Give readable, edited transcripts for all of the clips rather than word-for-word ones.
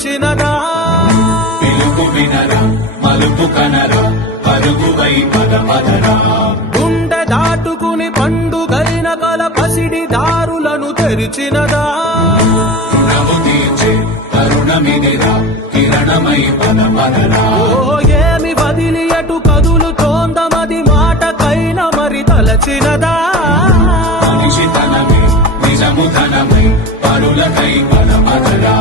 పిలిచినదా పిలుపు వినరా మలుపు కనరా పరుగువై పదపదరా గుండె దాటుకుని పండుగైన కల పసిడి దారులను తెరిచినదా రుణము తీర్చే తరుణమిదిరా కిరణమై పదపదరా ఏమి వదిలి అటు కదులుతోందమది మాటకైన మరి తలచినదా మనిషితనమే నిజముతనమై పరులకై పదపదరా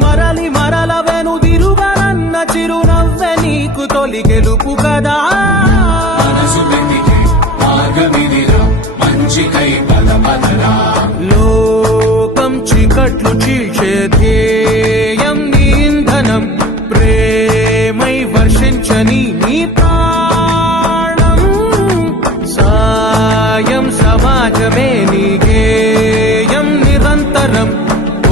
మరలి మరల వెనుదిరుగనన్న చిరునవ్వె నీకు తొలి గెలుపు కదా మనసు వెతికే మార్గమిదిరా మంచికై పదపదరా లోకం చీకట్లు చీల్చే ధ్యేయం నీ ఇంధనం ప్రేమై వర్షించని నీ ప్రాణం సాయం సమాజమే నీ గేయం నిరంతరం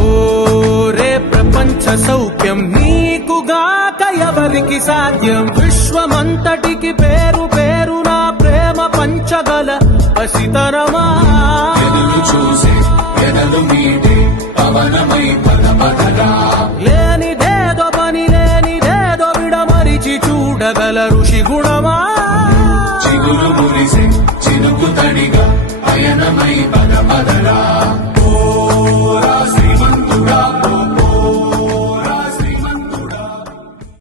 ఓరే ప్రపంచ సౌఖ్యం నీకుగాక ఎవరికి సాధ్యం విశ్వమంతటికి పేరు పేరు నా ప్రేమ పంచగల పసితరమా ఎదురు చూసే ఎదలు మీదే పవనమై పదపదరా లేనిదేదో పని లేనిదేదో విడమరిచి చూడగల ఋషి గుణ